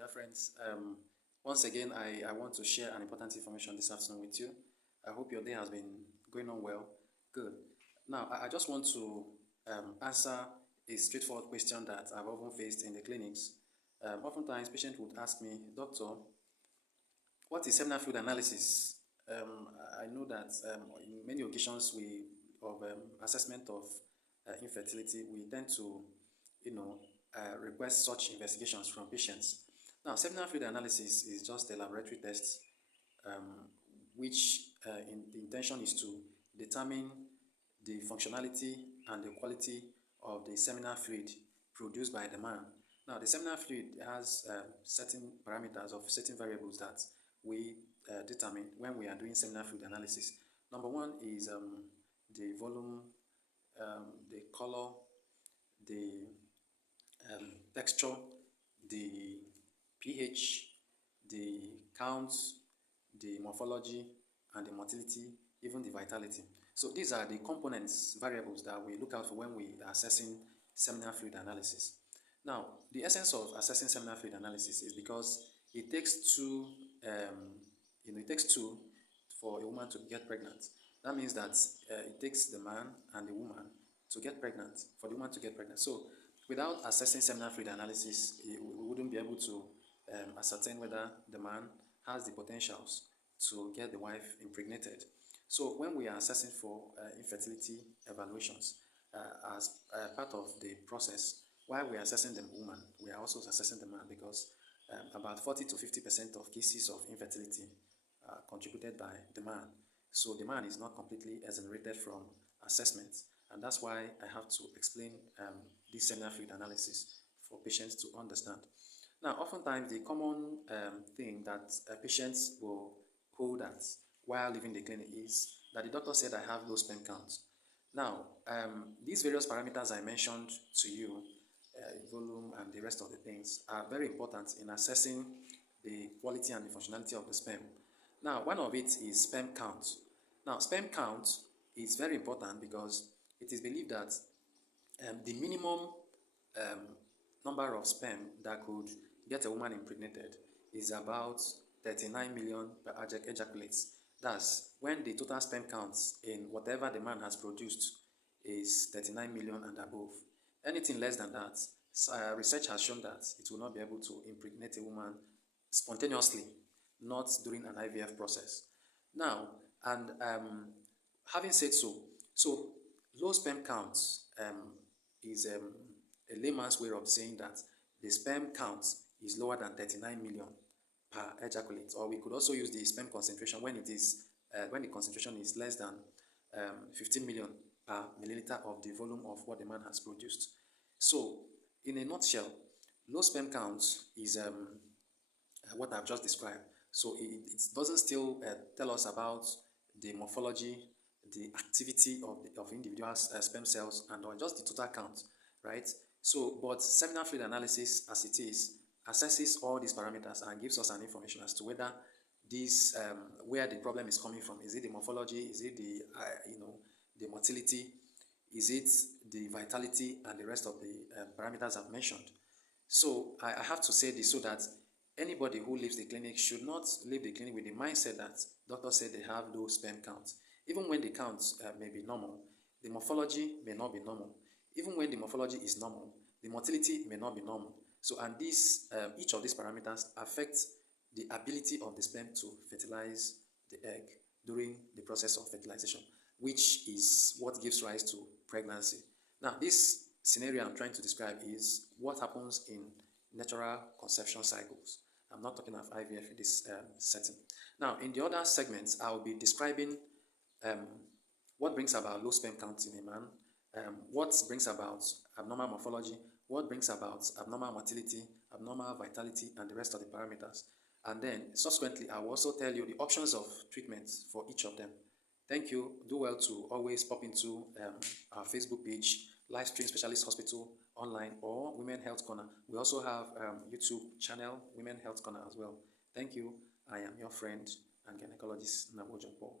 dear friends. Once again, I want to share an important information this afternoon with you. I hope your day has been going on well. Good. Now, I just want to answer a straightforward question that I've often faced in the clinics. Oftentimes, patients would ask me, Doctor, what is seminal fluid analysis? I know that in many occasions of assessment of infertility, we tend to, request such investigations from patients. Now, seminal fluid analysis is just a laboratory test, which the intention is to determine the functionality and the quality of the seminal fluid produced by the man. Now, the seminal fluid has certain parameters of certain variables that we determine when we are doing seminal fluid analysis. Number one is the volume, the color, the texture, the pH, the count, the morphology, and the motility, even the vitality. So these are the components, variables that we look out for when we are assessing seminal fluid analysis. Now, the essence of assessing seminal fluid analysis is because it takes two, for a woman to get pregnant. That means that it takes the man and the woman to get pregnant, for the woman to get pregnant. So without assessing seminal fluid analysis, we wouldn't be able to ascertain whether the man has the potentials to get the wife impregnated. So when we are assessing for infertility evaluations, as part of the process, while we are assessing the woman, we are also assessing the man, because about 40 to 50% of cases of infertility are contributed by the man. So the man is not completely exonerated from assessment, and that's why I have to explain this seminal fluid analysis for patients to understand. Now, oftentimes the common thing that patients will hold at while leaving the clinic is that the doctor said I have low sperm count. Now, these various parameters I mentioned to you, volume and the rest of the things, are very important in assessing the quality and the functionality of the sperm. Now, one of it is sperm count. Now, sperm count is very important because it is believed that the minimum number of sperm that could get a woman impregnated is about 39 million per ejaculates. That's when the total sperm count in whatever the man has produced is 39 million and above. Anything less than that, research has shown that it will not be able to impregnate a woman spontaneously, not during an IVF process. Now, and having said so, low sperm count is a layman's way of saying that the sperm count is lower than 39 million per ejaculate, or we could also use the sperm concentration when it is when the concentration is less than 15 million per milliliter of the volume of what the man has produced. So, in a nutshell, low sperm count is what I've just described. So it doesn't still tell us about the morphology, the activity of individual sperm cells, and or just the total count, right? So, but seminal fluid analysis, as it is, assesses all these parameters and gives us an information as to whether this where the problem is coming from. Is it the morphology? Is it the the motility? Is it the vitality and the rest of the parameters I've mentioned? So I have to say this so that anybody who leaves the clinic should not leave the clinic with the mindset that doctors say they have low sperm count. Even when the count may be normal, the morphology may not be normal. Even when the morphology is normal, the motility may not be normal. So, and this, each of these parameters affect the ability of the sperm to fertilize the egg during the process of fertilization, which is what gives rise to pregnancy. Now, this scenario I'm trying to describe is what happens in natural conception cycles. I'm not talking of IVF in this setting. Now, in the other segments, I'll be describing what brings about low sperm count in a man, what brings about abnormal morphology, what brings about abnormal motility, abnormal vitality, and the rest of the parameters. And then, subsequently, I will also tell you the options of treatments for each of them. Thank you. Do well to always pop into our Facebook page, Livestream Specialist Hospital Online, or Women Health Corner. We also have YouTube channel, Women Health Corner as well. Thank you. I am your friend and gynecologist, Nabo Paul.